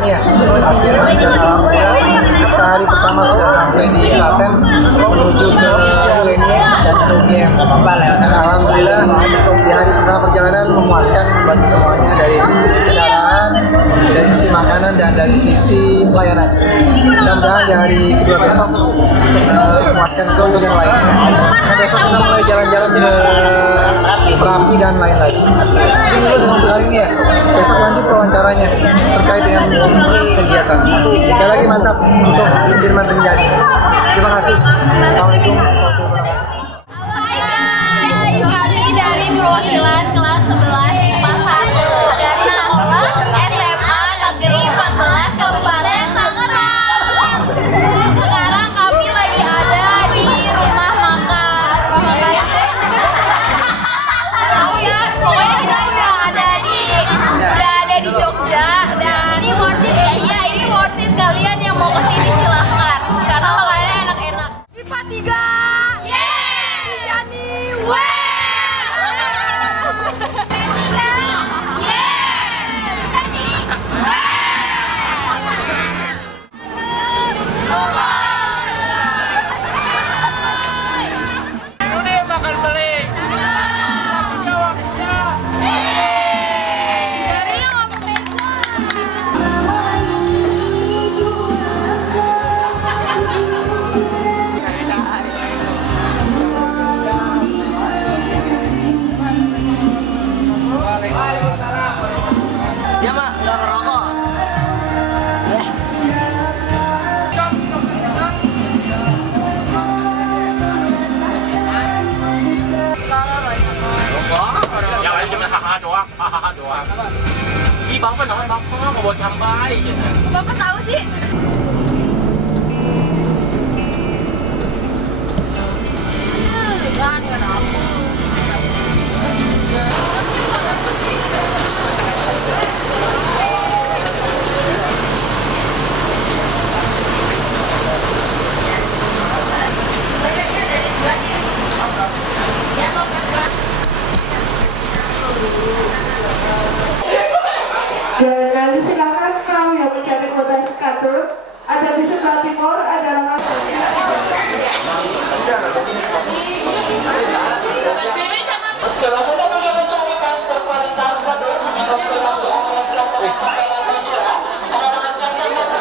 nih ya, aspirasi, dan alhamdulillah kita hari pertama sudah sampai di Klaten menuju ke UNY dan ke UGM. Dan alhamdulillah di hari pertama perjalanan memuaskan bagi semuanya dari sisi kendaraan, dari sisi makanan, dan dari sisi pelayanan. Mudah-mudahan di hari kedua besok memuaskan juga untuk yang lain. Dan besok kita mulai jalan-jalan ke Merapi dan lain-lain. Ini dulu untuk hari ini ya. Besok lanjut wawancaranya terkait dengan kegiatan. Sekali lagi mantap untuk Firman Rinjani. Terima kasih. Assalamualaikum warahmatullahi wabarakatuh. Hai guys, kami dari perwakilan kelas 11 IPA 1 dari SMA Negeri 14 Kabupaten Tangerang. Sekarang kami lagi ada di rumah makan. Tahu ya, pokoknya kita udah ada di Jogja dan ini worth it ya. Iya, ini worth it, kalian yang mau kesini silahkan karena makanannya enak-enak. IPA 3. Ya mak, udah ngerokok. Yang lain cuma hahaha doang, hahaha doang. Ih, bapak nonton bapak mau bawa cabai gitu. Bapak tahu sih? Kan nggak dapur. Dan nanti silakan kamu yang mencari foto skater. Ada di sebelah timur, ada Salah satu yang mencari kaos berkualitas skater dengan opsional di area belakang sampai lantai 2 adalah kacamata.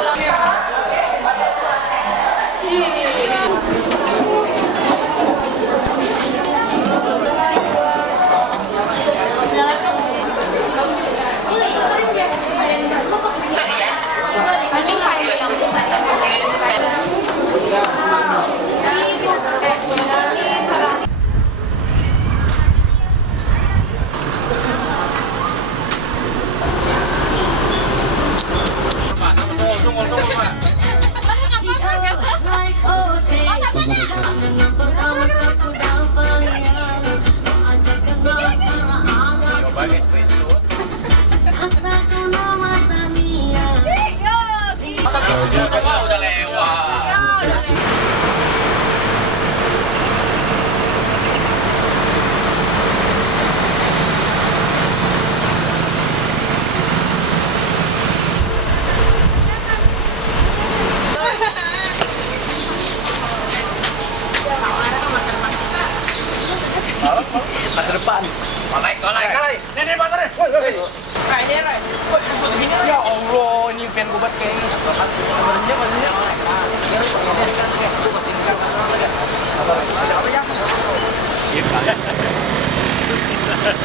Udah lewat. Masa depan. Kalai. Nenek motor. Woi. Kayaknya nih. Ya Allah, ini pengen gue buat kayak ini. Badannya.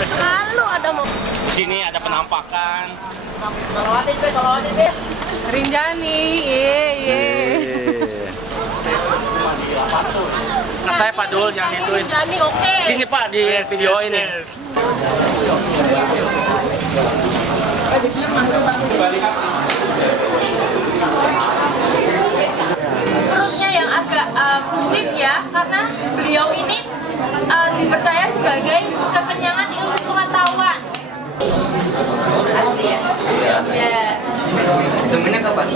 Selalu ada mau. Di sini ada penampakan. Rinjani, ye. Nah, saya Pak Dul yang ituin. Rinjani oke. Sini Pak di video ini. Perutnya yang agak buncit ya, karena beliau ini dipercaya sebagai kekenyangan ilmu pengetahuan. Asli ya? Ya. Temennya kapan?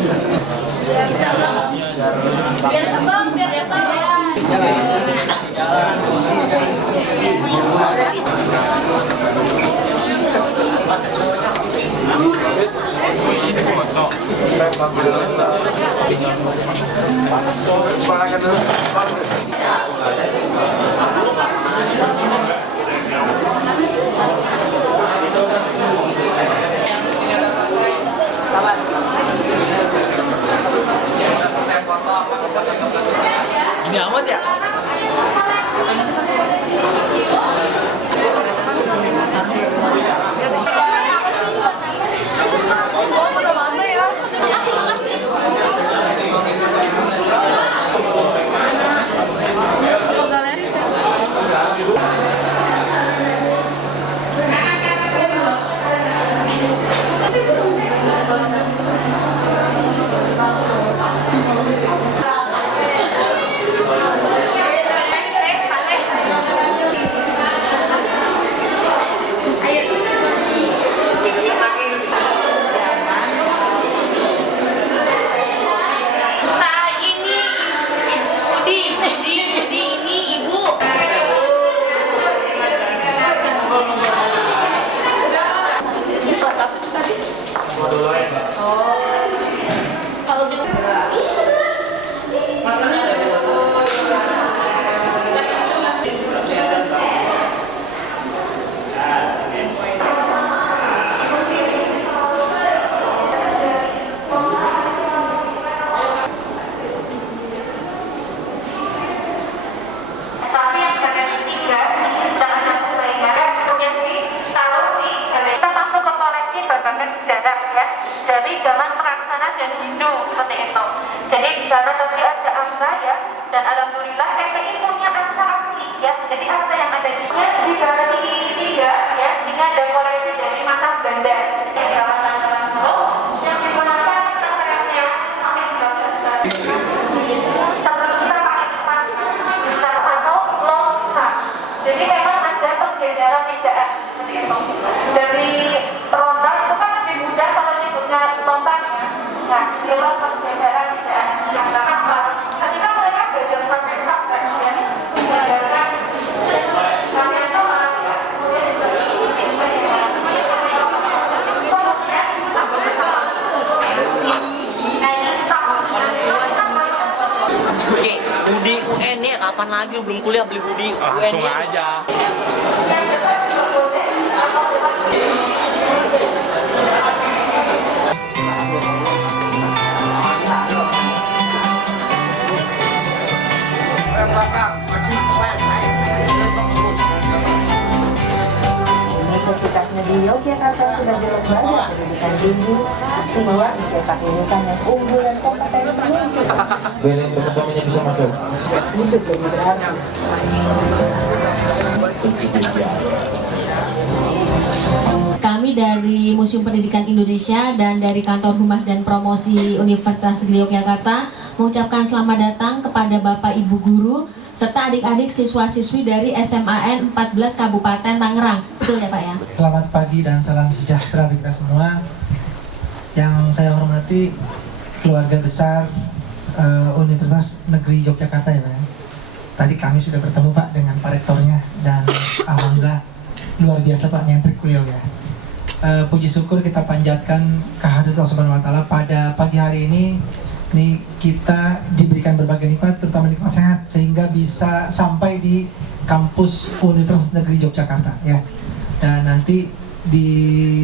Biar tebal, biar netral ya. Ini amat ya? Jadi zaman Praksana dan Hindu seperti itu. Jadi di sana tadi ada angka ya, dan alhamdulillah FPI punya angka asli ya. Jadi angka yang ada di Gallery 3 ya, ini ada koleksi dari mata Belanda. Yang digunakan caranya sampai 19 sebelum kita pakai kipas atau logika. Jadi memang ada pergeseran ejaan seperti itu. Dari ronda itu kan lebih mudah kalau nyebutnya lontar ya. Nah, kalau pergeseran ejaan ketika mereka belajar pakai kipas ya, menggunakan kalian itu Oke, hoodie UN ya kapan lagi belum kuliah beli hoodie UN Langsung ya? aja. Universitas Negeri Yogyakarta sudah berlembaga pendidikan tinggi sehingga mencetak lulusan yang unggul dan kompetensi muncul. Kalian teman-temannya bisa masuk. Hidup lebih berarti. Kami dari Museum Pendidikan Indonesia dan dari Kantor Humas dan Promosi Universitas Negeri Yogyakarta mengucapkan selamat datang kepada Bapak Ibu Guru serta adik-adik siswa-siswi dari SMAN 14 Kabupaten Tangerang. Betul ya Pak ya? Selamat pagi dan salam sejahtera bagi kita semua. Yang saya hormati keluarga besar Universitas Negeri Yogyakarta ya Pak ya. Tadi kami sudah bertemu Pak dengan Pak Rektornya dan alhamdulillah luar biasa Pak nyentrik beliau ya. Puji syukur kita panjatkan kehadirat Allah Subhanahu wa taala pada pagi hari ini kita diberikan berbagai nikmat, terutama nikmat sehat sehingga bisa sampai di kampus Universitas Negeri Yogyakarta ya. Dan nanti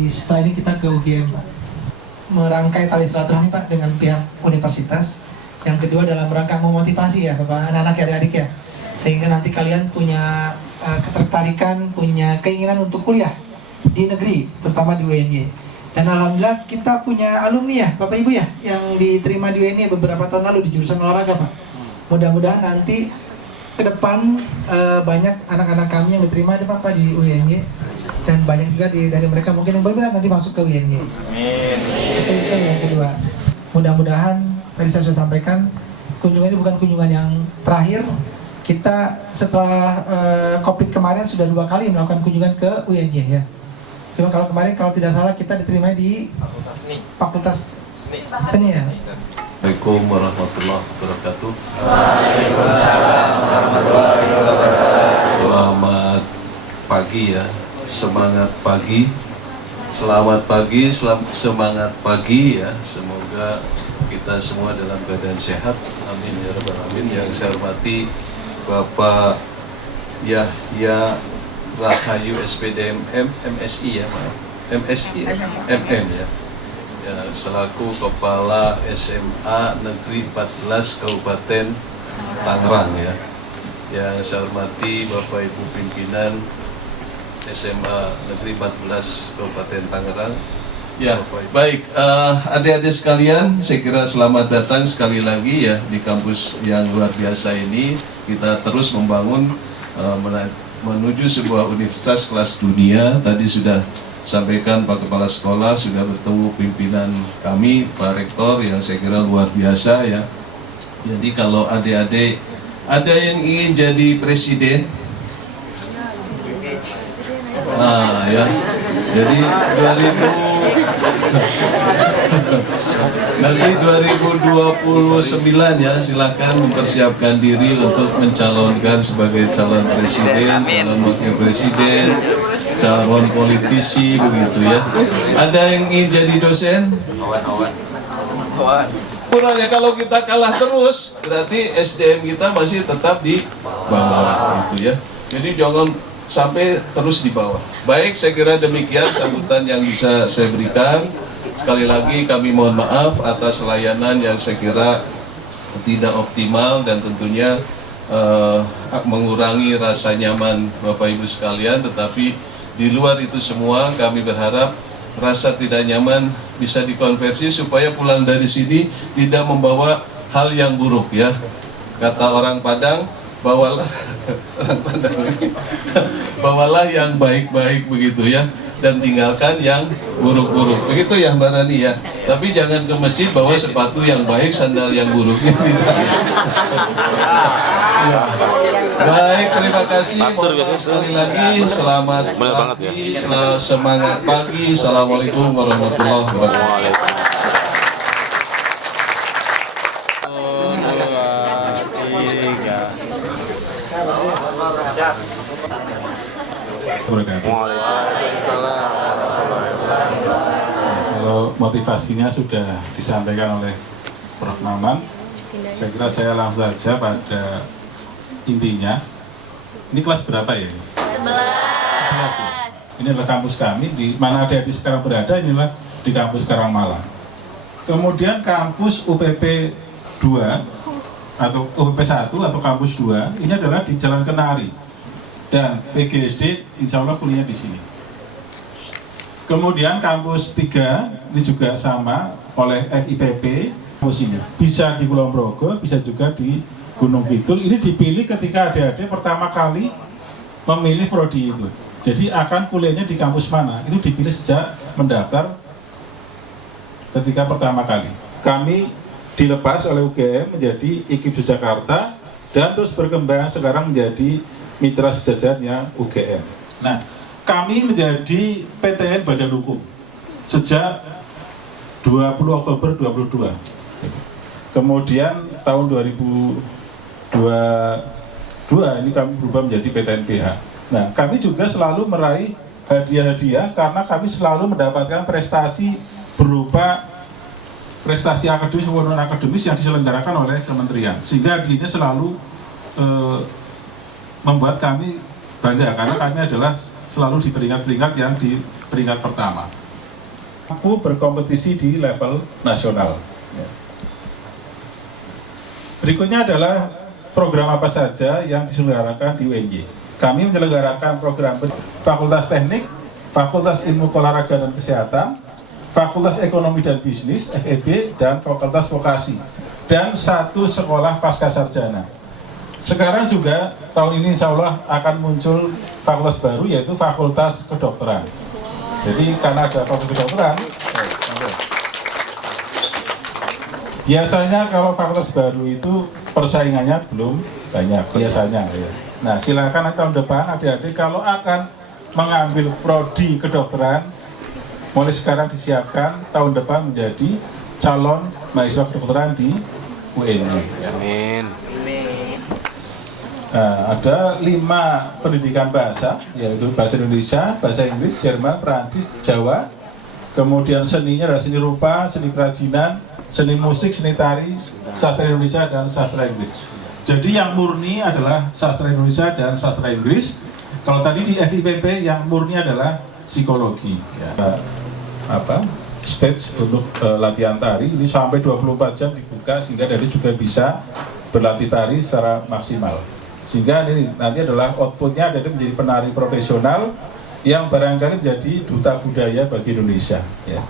setelah ini kita ke UGM Pak, merangkai tali silaturahmi Pak dengan pihak universitas. Yang kedua dalam rangka memotivasi ya Bapak, anak-anak ya, adik-adik ya, sehingga nanti kalian punya ketertarikan, punya keinginan untuk kuliah di negeri, terutama di UNY. Dan alhamdulillah kita punya alumni ya Bapak Ibu ya, yang diterima di UNY beberapa tahun lalu di jurusan olahraga Pak. Mudah-mudahan nanti ke depan banyak anak-anak kami yang diterima di Bapak di UNY, dan banyak juga dari mereka mungkin yang berminat nanti masuk ke UNY. Amin. Itu yang kedua. Mudah-mudahan tadi saya sudah sampaikan, kunjungan ini bukan kunjungan yang terakhir. Kita setelah COVID kemarin sudah 2 kali melakukan kunjungan ke UNY ya. Cuma kalau kemarin kalau tidak salah kita diterima di Fakultas Seni ya. Assalamualaikum warahmatullahi wabarakatuh. Waalaikumsalam warahmatullahi wabarakatuh. Selamat pagi ya, semangat pagi, Selamat pagi, semangat pagi ya. Semoga kita semua dalam keadaan sehat. Amin ya rabbal alamin. Yang saya hormati Bapak Yahya Rahayu SPDM MSI ya, maaf. MSI ya? MM ya. Ya, selaku Kepala SMA Negeri 14 Kabupaten Tangerang ya. Yang saya hormati Bapak Ibu pimpinan SMA Negeri 14 Kabupaten Tangerang. Ya, baik, adik-adik sekalian, saya kira selamat datang sekali lagi ya di kampus yang luar biasa ini. Kita terus membangun menuju sebuah universitas kelas dunia. Tadi sudah sampaikan Pak Kepala Sekolah, sudah bertemu pimpinan kami, Pak Rektor yang saya kira luar biasa ya. Jadi kalau adik-adik ada yang ingin jadi presiden, nah ya, jadi nanti 2029 ya, silakan mempersiapkan diri untuk mencalonkan sebagai calon presiden, calon wakil presiden, calon politisi begitu ya. Ada yang ingin jadi dosen? Kurangnya kalau kita kalah terus, berarti SDM kita masih tetap di bawah gitu ya. Jadi jangan sampai terus di bawah. Baik, saya kira demikian sambutan yang bisa saya berikan. Sekali lagi kami mohon maaf atas layanan yang saya kira tidak optimal dan tentunya mengurangi rasa nyaman Bapak Ibu sekalian. Tetapi di luar itu semua kami berharap rasa tidak nyaman bisa dikonversi supaya pulang dari sini tidak membawa hal yang buruk ya. Kata orang Padang, bawalah bawalah yang baik-baik begitu ya, dan tinggalkan yang buruk-buruk begitu ya Mbak Rani ya. Tapi jangan ke masjid bawa sepatu yang baik, sandal yang buruknya tidak. Ya. Baik, terima kasih. Mohon maaf sekali lagi. Selamat pagi, semangat pagi. Assalamualaikum warahmatullahi wabarakatuh. Kalau motivasinya sudah disampaikan oleh Prof. Maman, saya kira saya langsung saja pada intinya. Ini kelas berapa ya? 11. Ini adalah kampus kami, di mana adik-adik sekarang berada, inilah di kampus Karangmalang. Kemudian kampus UPP 2 atau UPP 1 atau kampus 2 ini adalah di Jalan Kenari. Dan PGSD insya Allah kuliah di sini. Kemudian kampus 3 ini juga sama oleh FIPP kampus ini. Bisa di Kulon Progo, bisa juga di Gunung Kidul. Ini dipilih ketika adik-adik pertama kali memilih prodi itu. Jadi akan kuliahnya di kampus mana? Itu dipilih sejak mendaftar ketika pertama kali. Kami dilepas oleh UGM menjadi IKIP Jakarta dan terus berkembang sekarang menjadi mitra sejajarnya UGM. Nah, kami menjadi PTN Badan Hukum sejak 20 Oktober 2022. Kemudian tahun 2022 ini kami berubah menjadi PTN PH. Nah, kami juga selalu meraih hadiah-hadiah karena kami selalu mendapatkan prestasi berupa prestasi akademis maupun non-akademis yang diselenggarakan oleh kementerian. Sehingga hadiahnya selalu membuat kami bangga karena kami adalah selalu di peringkat-peringkat yang di peringkat pertama. Aku berkompetisi di level nasional. Berikutnya adalah program apa saja yang diselenggarakan di UNJ. Kami menyelenggarakan program Fakultas Teknik, Fakultas Ilmu Olahraga dan Kesehatan, Fakultas Ekonomi dan Bisnis (FEB) dan Fakultas Vokasi, dan 1 sekolah pascasarjana. Sekarang juga tahun ini insya Allah akan muncul fakultas baru, yaitu Fakultas Kedokteran. Jadi karena ada fakultas kedokteran, biasanya kalau fakultas baru itu persaingannya belum banyak biasanya. Ya. Nah, silakan tahun depan adik-adik kalau akan mengambil prodi kedokteran, mulai sekarang disiapkan tahun depan menjadi calon mahasiswa kedokteran di UNJ. Amin. Nah, ada 5 pendidikan bahasa, yaitu bahasa Indonesia, bahasa Inggris, Jerman, Perancis, Jawa, kemudian seninya adalah seni rupa, seni kerajinan, seni musik, seni tari, sastra Indonesia, dan sastra Inggris. Jadi yang murni adalah sastra Indonesia dan sastra Inggris. Kalau tadi di FIPP yang murni adalah psikologi. Ya. Stage untuk latihan tari ini sampai 24 jam dibuka sehingga dari juga bisa berlatih tari secara maksimal. Sehingga ini nanti adalah outputnya dari menjadi penari profesional yang barangkali menjadi duta budaya bagi Indonesia. Ya.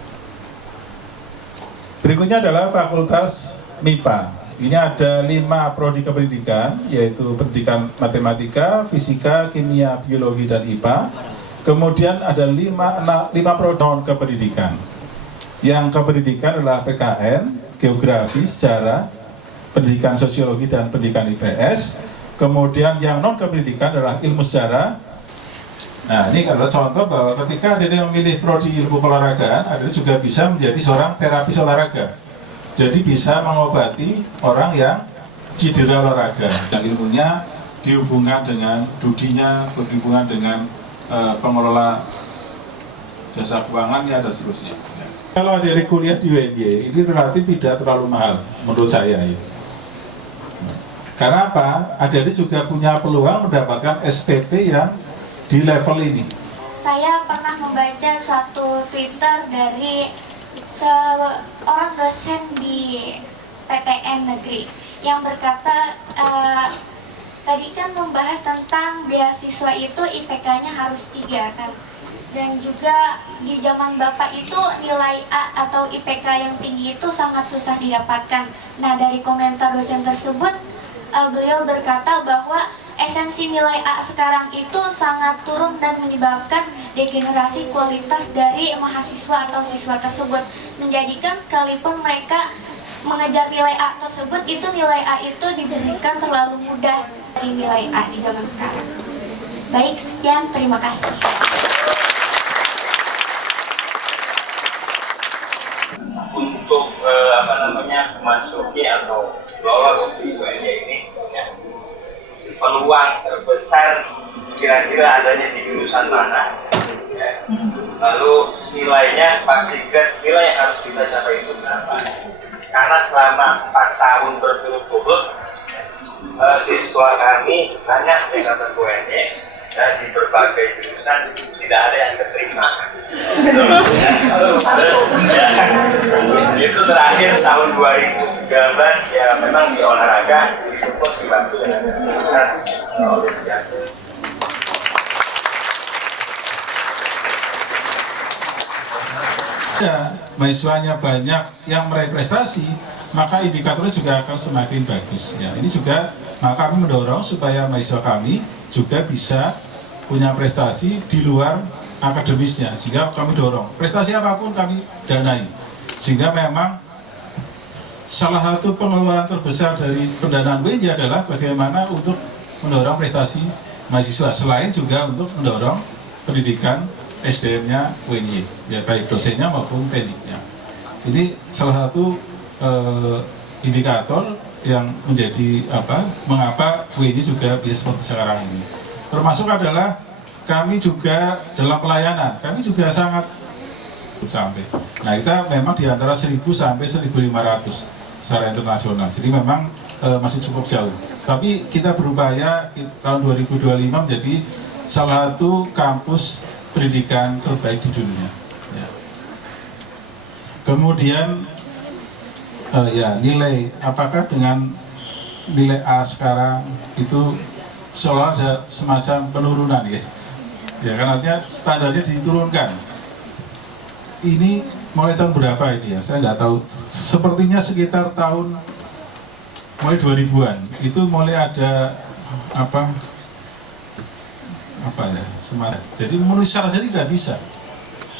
Berikutnya adalah Fakultas MIPA. Ini ada 5 prodi kependidikan, yaitu pendidikan matematika, fisika, kimia, biologi, dan IPA. Kemudian ada 5 prodi non kependidikan. Yang kependidikan adalah PKN, geografi, sejarah, pendidikan sosiologi, dan pendidikan IPS. Kemudian yang non kependidikan adalah ilmu sejarah. Nah, ini adalah contoh bahwa ketika Anda memilih prodi ilmu keolahragaan, Anda juga bisa menjadi seorang terapis olahraga. Jadi bisa mengobati orang yang cedera olahraga. Dan ilmunya dihubungkan dengan dudinya, berhubungan dengan pengelola jasa keuangan, ya, dan seterusnya. Kalau adik-adik kuliah di UNY, ini relatif tidak terlalu mahal menurut saya. Ya. Karena apa? Adik-adik juga punya peluang mendapatkan SPP yang di level ini. Saya pernah membaca suatu Twitter dari seorang dosen di PTN negeri yang berkata, tadi kan membahas tentang beasiswa itu IPK-nya harus 3 kan, dan juga di zaman Bapak itu nilai A atau IPK yang tinggi itu sangat susah didapatkan. Nah, dari komentar dosen tersebut, beliau berkata bahwa esensi nilai A sekarang itu sangat turun dan menyebabkan degenerasi kualitas dari mahasiswa atau siswa tersebut, menjadikan sekalipun mereka mengejar nilai A tersebut, itu nilai A itu diberikan terlalu mudah dari nilai A di zaman sekarang. Baik, sekian, terima kasih. Untuk memasuki atau lolos di UNY ini, ya, peluang terbesar kira-kira adanya di jurusan mana, ya. Lalu nilainya pasti nilai yang harus kita capai itu berapa, karena selama 4 tahun berturut-turut siswa kami banyak yang dapat UNY dan di berbagai jurusan tidak ada yang keterima. Terus ya, itu terakhir tahun 2019 ya, memang di olahraga disupport dibantu dengan Ya, mahasiswanya banyak yang meraih prestasi, maka indikatornya juga akan semakin bagus. Ya, ini juga maka kami mendorong supaya mahasiswa kami juga bisa punya prestasi di luar akademisnya, sehingga kami dorong prestasi apapun kami danai, sehingga memang salah satu pengeluaran terbesar dari pendanaan UNY adalah bagaimana untuk mendorong prestasi mahasiswa, selain juga untuk mendorong pendidikan SDM-nya UNY, ya, baik dosennya maupun tekniknya. Ini salah satu indikator yang menjadi mengapa UNY juga bisa seperti sekarang ini. Termasuk adalah kami juga dalam pelayanan, kami juga sangat sampai. Nah, kita memang di antara 1.000 sampai 1.500 secara internasional. Jadi memang masih cukup jauh. Tapi kita berupaya tahun 2025 menjadi salah satu kampus pendidikan terbaik di dunia. Ya. Kemudian ya, nilai, apakah dengan nilai A sekarang itu seolah ada semacam penurunan, ya? Ya, kan artinya standarnya diturunkan. Ini mulai tahun berapa ini ya? Saya nggak tahu. Sepertinya sekitar tahun mulai 2000-an itu mulai ada apa ya, semacam. Jadi menulis syarat saja tidak bisa.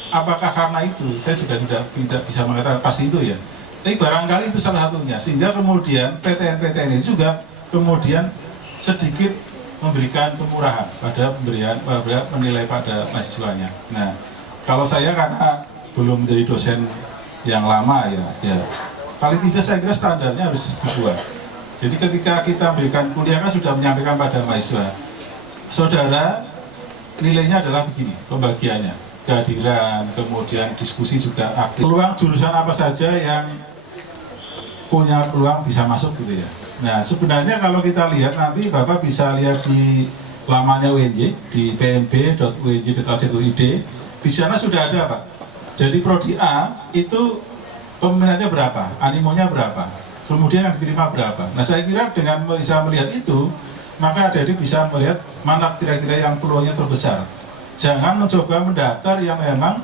Apakah karena itu? Saya juga tidak bisa mengatakan pasti itu, ya. Tapi barangkali itu salah satunya. Sehingga kemudian PTN-PTN ini juga kemudian sedikit memberikan kemurahan pada menilai pada mahasiswanya. Nah, kalau saya karena belum menjadi dosen yang lama, ya paling tidak saya kira standarnya harus dibuat. Jadi ketika kita berikan kuliah kan sudah menyampaikan pada mahasiswa, saudara nilainya adalah begini pembagiannya. kehadiran, kemudian diskusi juga aktif. Peluang jurusan apa saja yang punya peluang bisa masuk gitu ya. Nah sebenarnya kalau kita lihat nanti Bapak bisa lihat di lamanya UNJ di pmb.unj.ac.id, di sana sudah ada Pak. Jadi prodi A itu peminatnya berapa, animonya berapa, kemudian yang diterima berapa. Nah saya kira dengan bisa melihat itu, maka adik-adik bisa melihat mana kira-kira yang peluangnya terbesar. Jangan mencoba mendaftar yang memang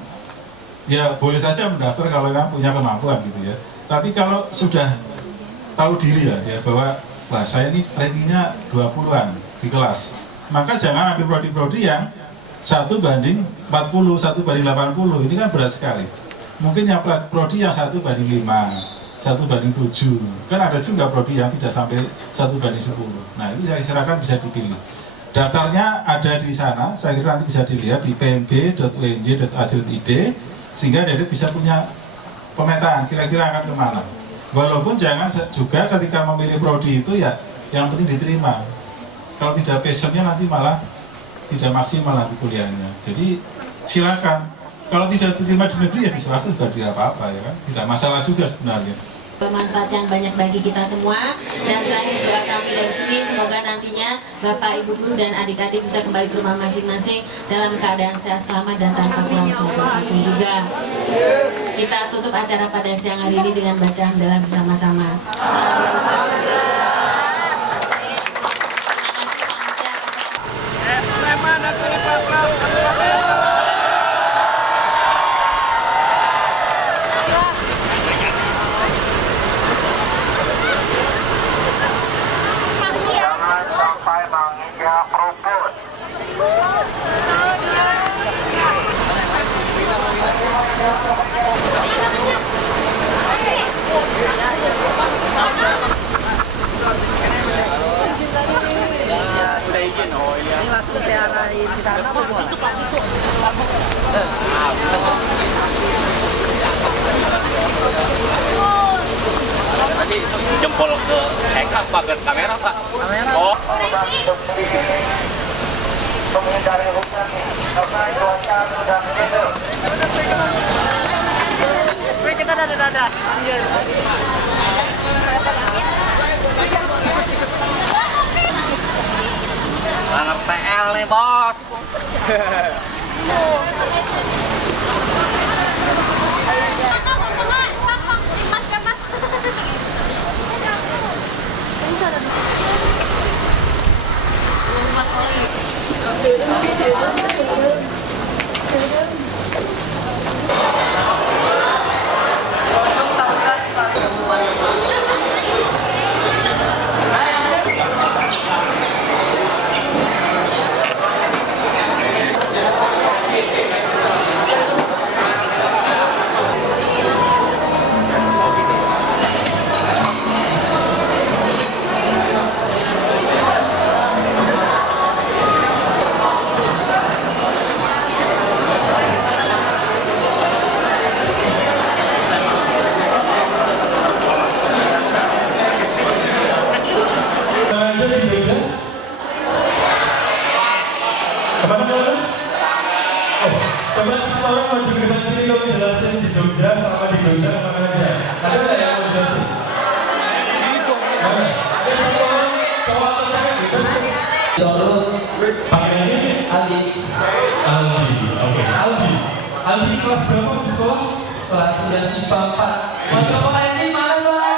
ya boleh saja mendaftar kalau memang punya kemampuan gitu ya. Tapi kalau sudah tahu diri lah ya bahwa wah saya ini rankingnya 20-an di kelas, maka jangan ambil prodi-prodi yang 1 banding 40, 1 banding 80, ini kan berat sekali. Mungkin yang prodi yang 1 banding 5, 1 banding 7, kan ada juga prodi yang tidak sampai 1 banding 10. Nah itu saya silakan bisa dipilih. Daftarnya ada di sana, saya kira nanti bisa dilihat di pmb.unj.ac.id, sehingga Dede bisa punya pemetaan kira-kira akan kemana. Walaupun jangan juga ketika memilih prodi itu ya yang penting diterima. Kalau tidak passionnya nanti malah tidak maksimal nanti kuliahnya. Jadi silakan. Kalau tidak diterima di negeri ya di swasta juga tidak apa-apa ya kan. Tidak masalah juga sebenarnya. Bermanfaat yang banyak bagi kita semua. Dan terakhir doa kami dari sini, semoga nantinya Bapak, Ibu Guru dan adik-adik bisa kembali ke rumah masing-masing dalam keadaan sehat, selamat dan tanpa kurang suatu apapun juga. Kita tutup acara pada siang hari ini dengan baca hamdalah bersama-sama. Sudah izin, oh iya. Ini langsung saya arahin di sana semua. Nanti jempol ke apa ke kamera Pak? Kamera. Oh. Menghindari hujan karena cuaca sudah mendung. Kita dadah. Sangat TL nih bos. Coba semua orang maju ke depan sini dong, jelasin di Jogja, selama di Jogja kemana aja. Ada nggak yang mau jelasin? Ada satu orang cowok atau cewek bebas? Terus panggilnya Aldi. Oke. Aldi kelas berapa di sekolah? Kelas 9 IPA 4. Mata pelajaran mana soalnya?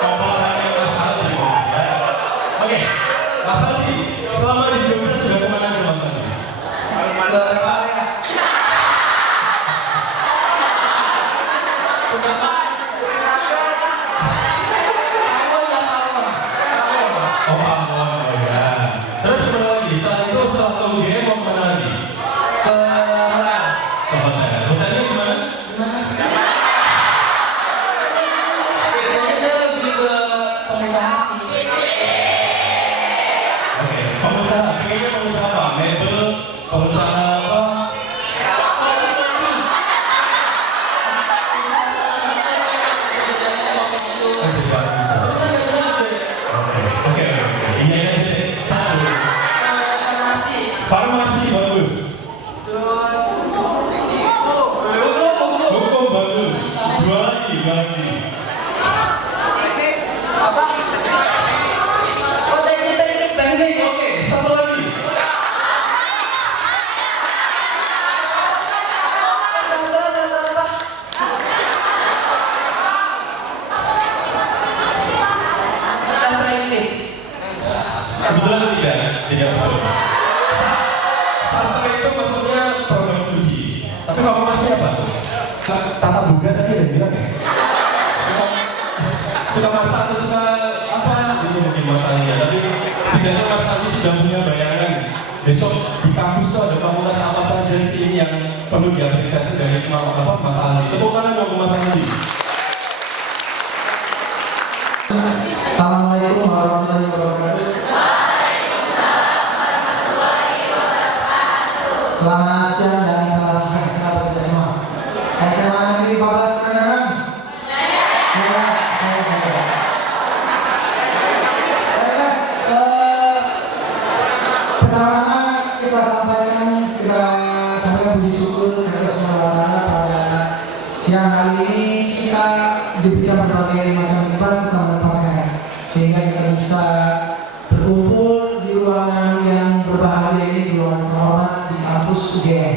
Kompolannya Mas Aldi. Oke, Mas Aldi, selama di Jogja sudah kemana aja Mas Aldi? Ke area. Oh, Pangkon, ya. Terus kemana lagi? Setelah itu setelah ke UGM mau kemana lagi? Ke hotel. Hotelnya di mana? Kayaknya saya lebih ke pengusaha sih. Oke, pengusaha. Kayaknya pengusaha apa? Mebel, pengusaha apa? Farmasi bagus. lagi. Apa? Oh, teknik. Oke, satu lagi. Sastra Inggris. Kebetulan tidak betul. Sastra itu maksudnya program studi. Tapi kalau masih apa? Tata Boga tadi ada bilang ya? Suka masak atau suka apa? Itu mungkin masalahnya. Tapi setidaknya Mas Ali sudah punya bayangan. Besok di kampus tuh ada fakultas apa saja sih yang perlu diapresiasi dari Mas Ali. Tepuk tangan dong Mas Ali. Assalamualaikum warahmatullahi wabarakatuh. Selamat siang dan salam sejahtera bagi semua. SMA Negeri 14 Kedengaran? Pertama kita sampaikan puji syukur kepada semua pada siang hari ini kita diberikan berbagai macam nikmat dan pasangan sehingga kita bisa berkumpul di ruangan yang berbahagia ini, di ruangan terhormat di kampus UGM.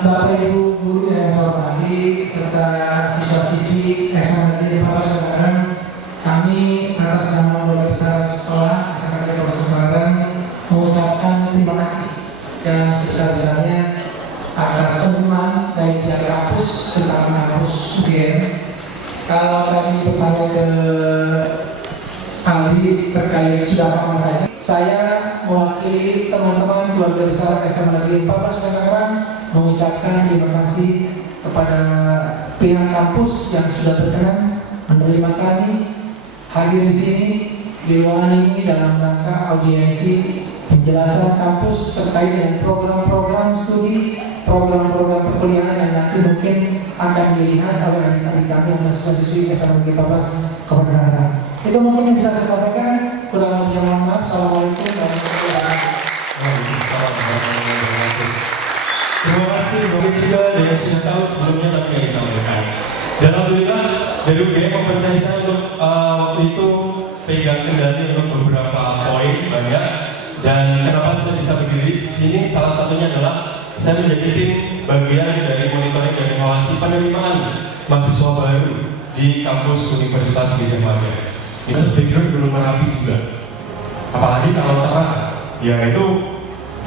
Bapak Ibu guru yang saya hormati serta siswa-siswi SMA Negeri 14 Kedengaran, kami atas nama Balai Besar Sekolah SMA Negeri 14 Kedengaran mengucapkan terima kasih yang sebesar-besarnya atas penerimaan dari pihak kampus, terutama kampus UGM. Kalau tadi bertanya ke Aldi terkait sudah apa saja, saya mewakili teman-teman keluarga besar SMA Negeri 14 Kedengaran mengucapkan terima kasih kepada pihak kampus yang sudah berkenan menerima kami hadir di sini di ruangan ini dalam rangka audiensi penjelasan kampus terkait dengan program-program studi, program-program perkuliahan yang nanti mungkin akan dilihat oleh adik-adik kami yang mahasiswa-siswi SMA Negeri 14 Kedengaran. Itu mungkin yang bisa saya sampaikan. Kurang lebih mohon maaf. Assalamualaikum warahmatullahi wabarakatuh. Terima kasih mungkin juga yang sudah tahu sebelumnya tapi yang disampaikan. Dan alhamdulillah dari UGM mempercayai saya untuk waktu itu pegang kendali untuk beberapa poin banyak. Dan kenapa saya bisa berdiri di sini? Salah satunya adalah saya menjadi tim bagian dari monitoring dan evaluasi penerimaan mahasiswa baru di kampus Universitas Gadjah Mada. Itu background Gunung Merapi juga. Apalagi kalau terang, ya itu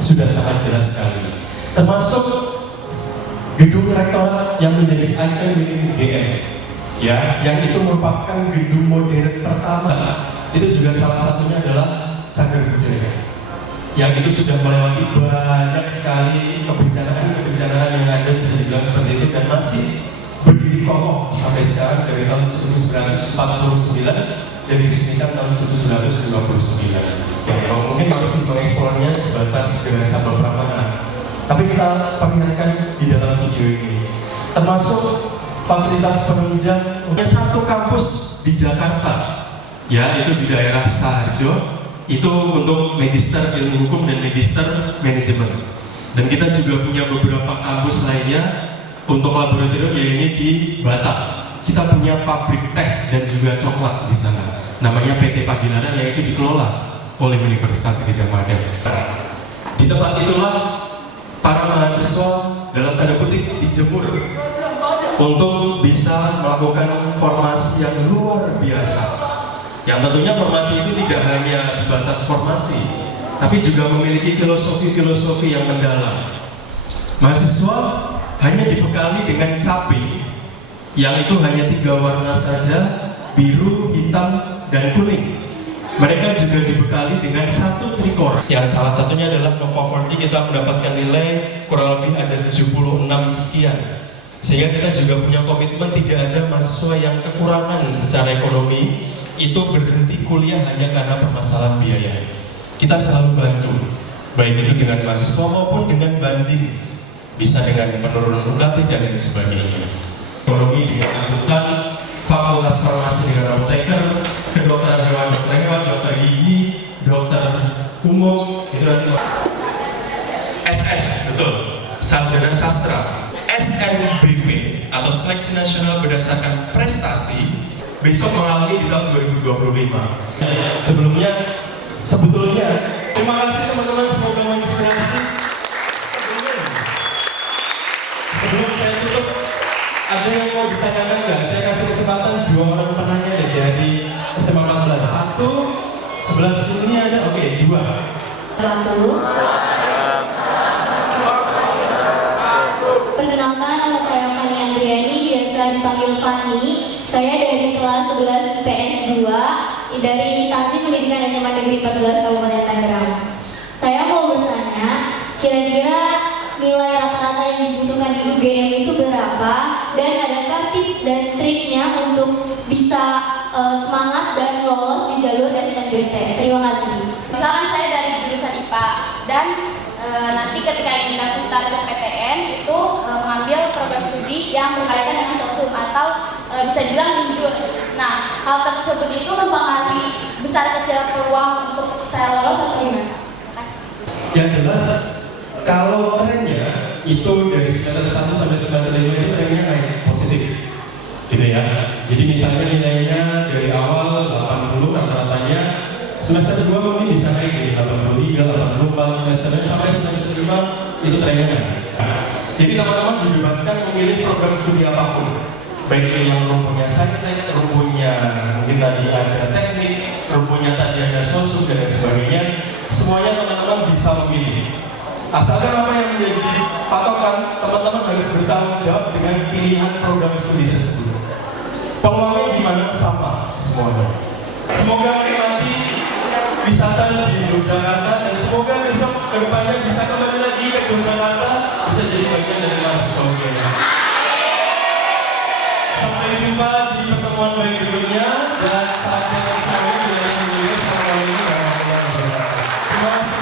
sudah sangat jelas sekali. Termasuk gedung rektorat yang menjadi ikon milik UGM, ya, yang itu merupakan gedung modern pertama. Itu juga salah satunya adalah Cagar Budaya, yang itu sudah melewati banyak sekali kebencanaan yang ada bisa dibilang seperti itu dan masih berdiri kokoh sampai sekarang dari tahun 1949 dan diresmikan tahun 1929. Ya, mungkin masih mengeksplornya sebatas dengan beberapa anak. Tapi kita perlihatkan di dalam video ini, termasuk fasilitas penunjang untuk satu kampus di Jakarta, ya, itu di daerah Sarjo. Itu untuk Magister Ilmu Hukum dan Magister Manajemen. Dan kita juga punya beberapa kampus lainnya untuk laboratorium, yaitu di Batam. Kita punya pabrik teh dan juga coklat di sana. Namanya PT Pagilaran, yaitu dikelola oleh Universitas Gadjah Mada. Di tempat itulah para mahasiswa dalam tanda kutip dijemur untuk bisa melakukan formasi yang luar biasa. Yang tentunya formasi itu tidak hanya sebatas formasi, tapi juga memiliki filosofi-filosofi yang mendalam. Mahasiswa hanya dibekali dengan caping, yang itu hanya 3 warna saja, biru, hitam, dan kuning. Mereka juga dibekali dengan 1 trikora, yang salah satunya adalah Nova40. Kita mendapatkan nilai kurang lebih ada 76 sekian. Sehingga kita juga punya komitmen tidak ada mahasiswa yang kekurangan secara ekonomi itu berhenti kuliah hanya karena permasalahan biaya. Kita selalu bantu, baik itu dengan mahasiswa maupun dengan banding, bisa dengan penurunan UKT dan lain sebagainya. Ekonomi dengan angkutan, fakultas farmasi dengan apoteker, kedokteran hewan, dokter gigi, dokter umum, itu nanti SS, betul, sarjana sastra, SNBP atau seleksi nasional berdasarkan prestasi besok mengalami di tahun 2025. Sebetulnya, terima kasih teman-teman, semoga menginspirasi. Sebelum saya tutup, ada yang mau ditanyakan nggak? Saya kasih kesempatan 2 orang penanya deh dari SMA 14. 1, sebelah sini ada, oke, 2. Perkenalkan, nama saya Fani Andriani, biasa dipanggil Fani. Saya dari kelas 11 IPS 2 dari instansi pendidikan SMA Negeri 14 Kabupaten Tangerang. Saya mau bertanya, kira-kira nilai rata-rata yang dibutuhkan di UGM itu berapa? Dan adakah tips dan triknya untuk bisa semangat dan lolos di jalur SNMPTN? Terima kasih. Misalkan saya dari jurusan IPA dan nanti ketika ingin daftar ke PTN itu mengambil program studi yang berkaitan dengan sosum atau bisa dibilang linjur. Nah, hal tersebut itu mempengaruhi besar kecil peluang untuk saya lolos atau gimana? Yang jelas, kalau trennya itu dari semester 1 sampai semester 5 itu trennya naik positif, gitu ya. Jadi misalnya nilainya dari awal 80 rata-ratanya, semester 2 mungkin bisa naik dari 83, 84, semester sampai semester 5 itu trennya naik. Jadi teman-teman dibebaskan memilih program studi apapun, baik yang rumputnya saintek, rumputnya mungkin tadi ada teknik, rumputnya tadi ada sosum dan sebagainya, semuanya teman-teman bisa memilih. Asalkan apa yang menjadi patokan, teman-teman harus bertanggung jawab dengan pilihan program studi tersebut. Peluangnya gimana? Sama semuanya. Semoga menikmati wisata di Yogyakarta dan semoga besok kedepannya bisa kembali lagi ke Yogyakarta, bisa jadi bagian dari mahasiswa UGM. Sampai jumpa di pertemuan berikutnya dan saatnya saya menjelaskan dulu pertemuan ini dengan teman-teman. Terima kasih.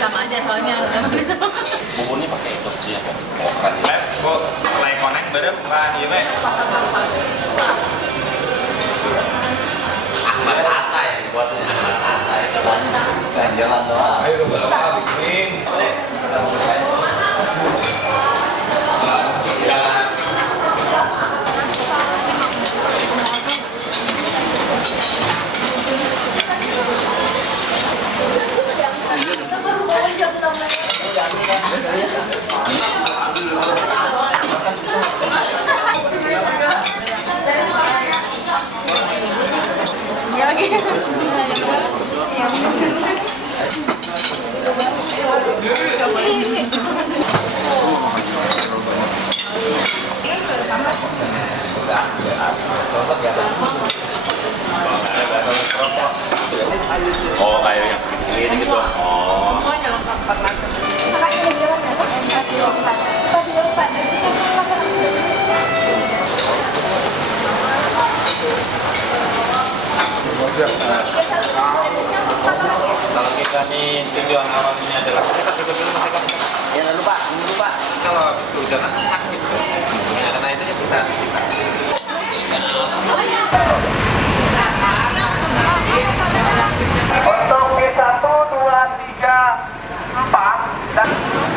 Sama aja soalnya. Bumbunya pakai itu sih ya, keren. Kok mulai connect bareng kan ya, Mek? Ahmad Tata ya buatnya. Ahmad Tata ya. Kan jalan doang. Ayo Bapak bikin. Oh, kayak yang segini gitu. Oh. Kalau kita nih tujuan awalnya adalah kita ya lupa kalau habis kehujanan sakit karena itu kita antisipasi. Untuk P1, 2, 3, 4 dan Pak.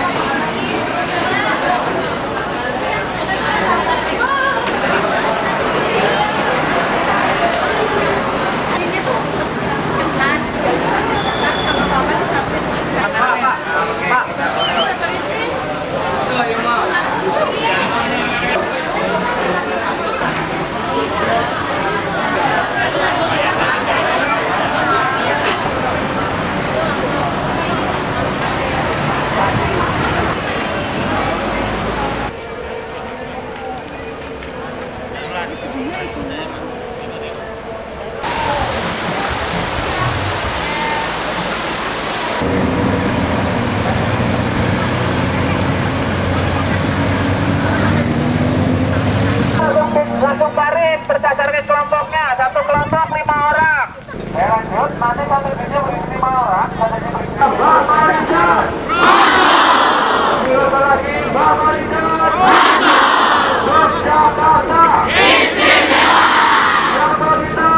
Langsung baris berdasarkan kelompoknya, satu kelompok 5 orang. Lanjut, nanti satu video berisi 5 orang. Bapak Richard, masa lagi Bapak Richard, masa Yogyakarta, istimewa, siapa kita?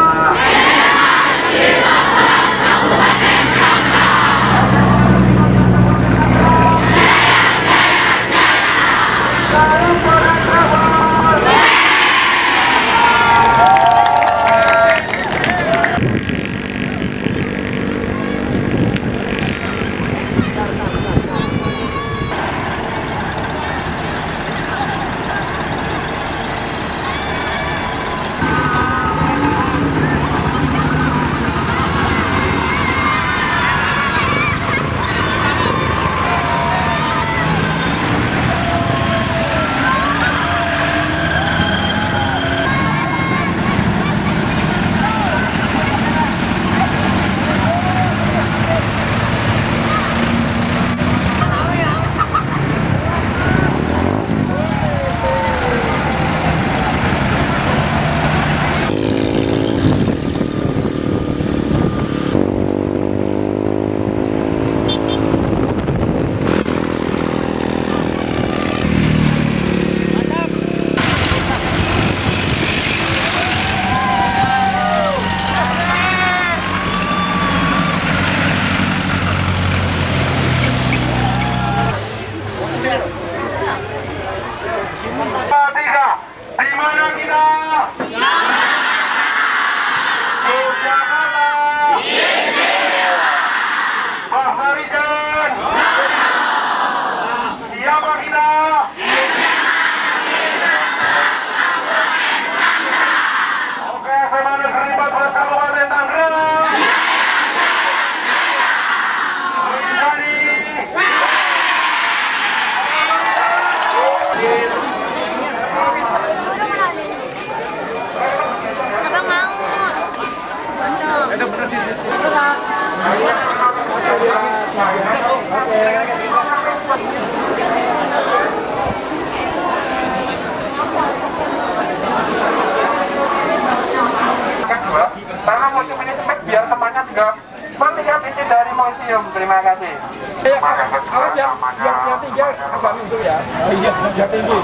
Karena museum ini sempit biar temannya juga melihat isi dari museum. Terima kasih. Awas ya, yang tiga agak mundur ya. Iya, yang tinggi.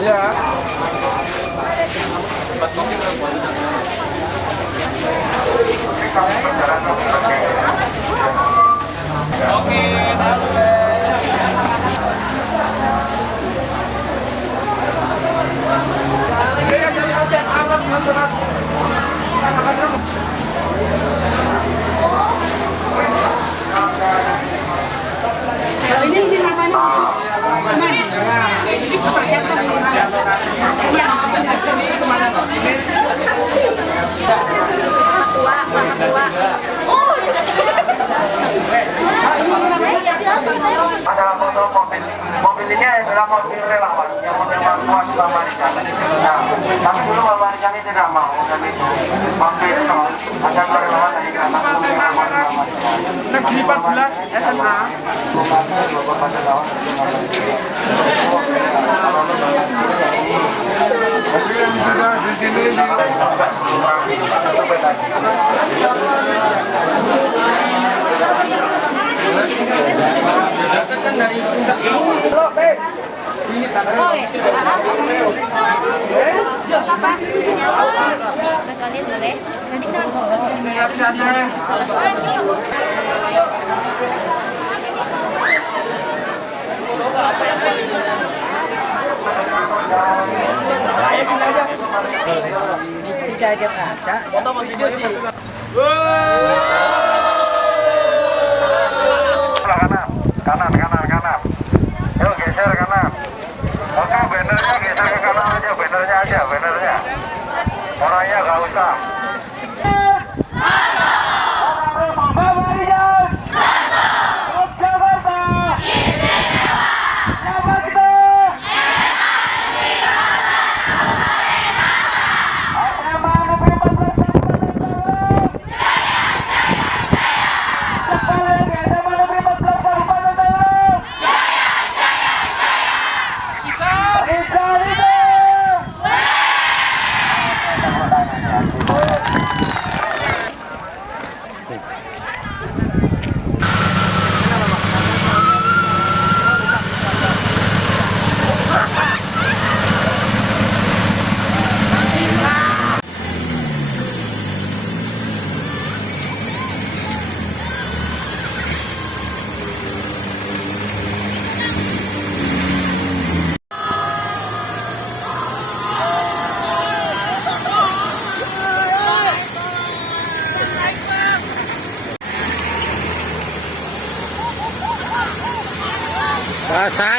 Ya. Oke, ini namanya ini percayaan adalah foto mobil ini adalah mobil relawan yang mengevakuasi Bapak Richard. Nah, tapi dulu Bapak Richard ini tidak mau dan itu mampir ada relawan dari atas Negeri 14 SMA. Di sini kaget aja. Foto video sih. Kanan. Yuk geser kanan. Oke, bannernya geser ke kanan aja, bannernya. Orangnya nggak usah.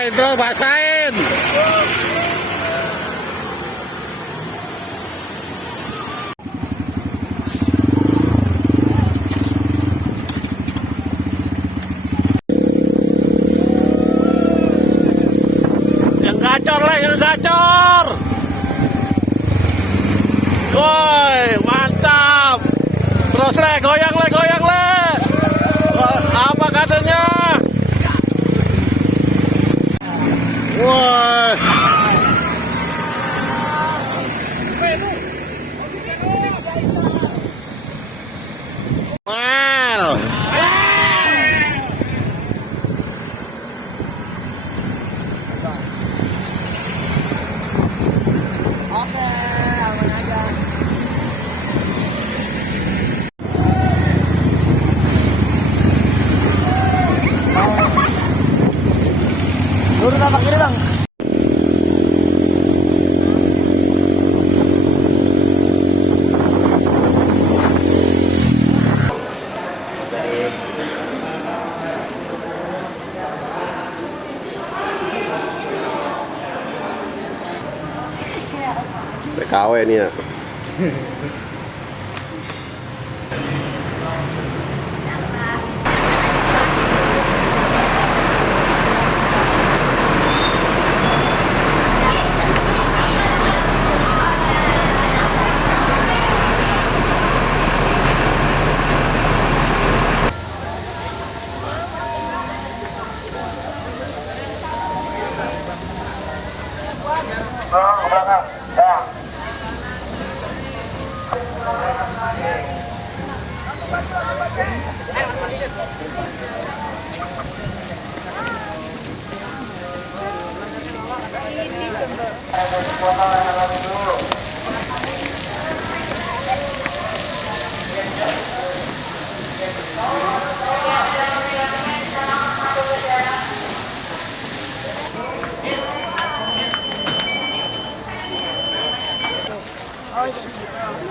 Basahin bro, basahin. Yang gacor lah, yang gacor. Woi, mantap. Terus le, goyang le, goyang le. Apa katanya? Woi. Well. Oke, aman aja. Lurus apa kiri bang? TKW nih ya.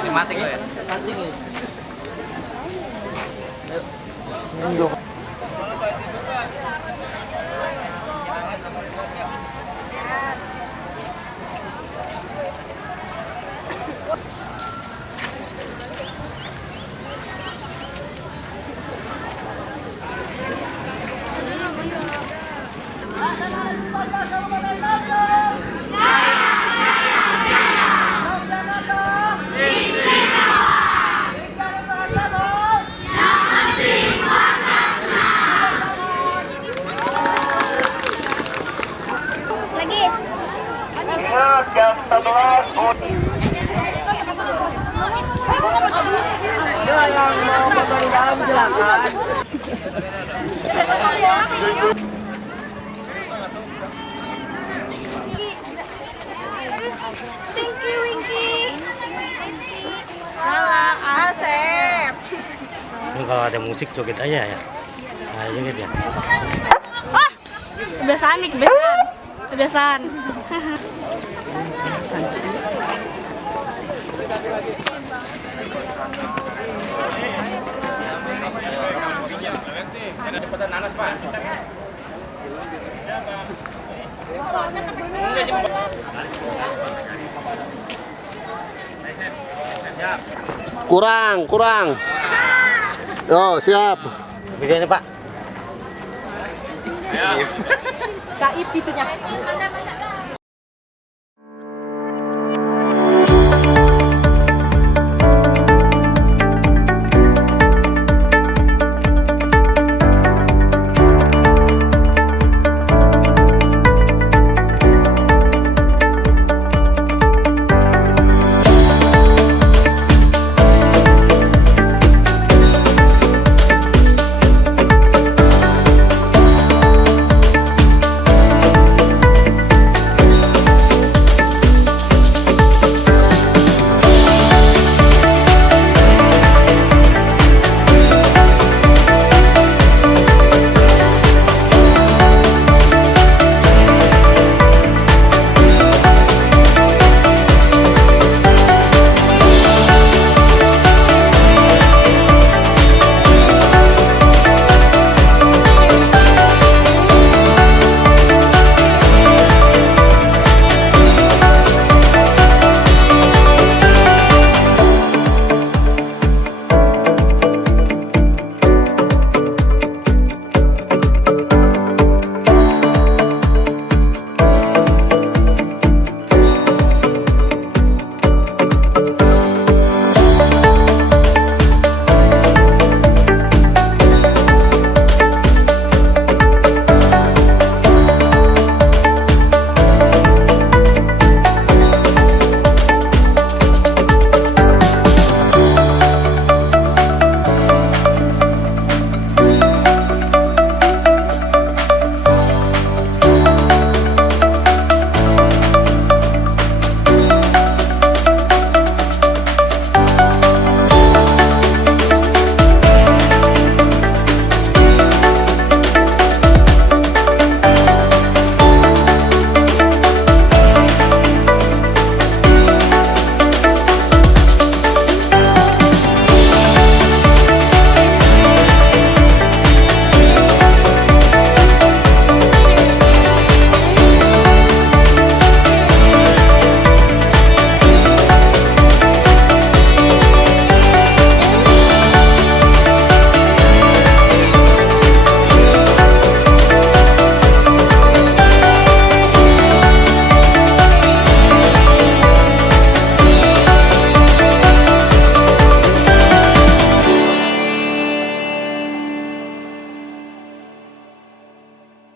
Ini mati gue ya? Mati gue. Jam 11 Ya, yang mau foto di dalam silakan. Tinky Winky. Halo, Asep. Ini kalau ada musik joget aja ya. Nah, joget ya. Kebiasaan nih, kebiasaan. Kebiasaan. Nanas, Pak. Kurang. Oh, siap. Videonya, Pak. Saib itunya.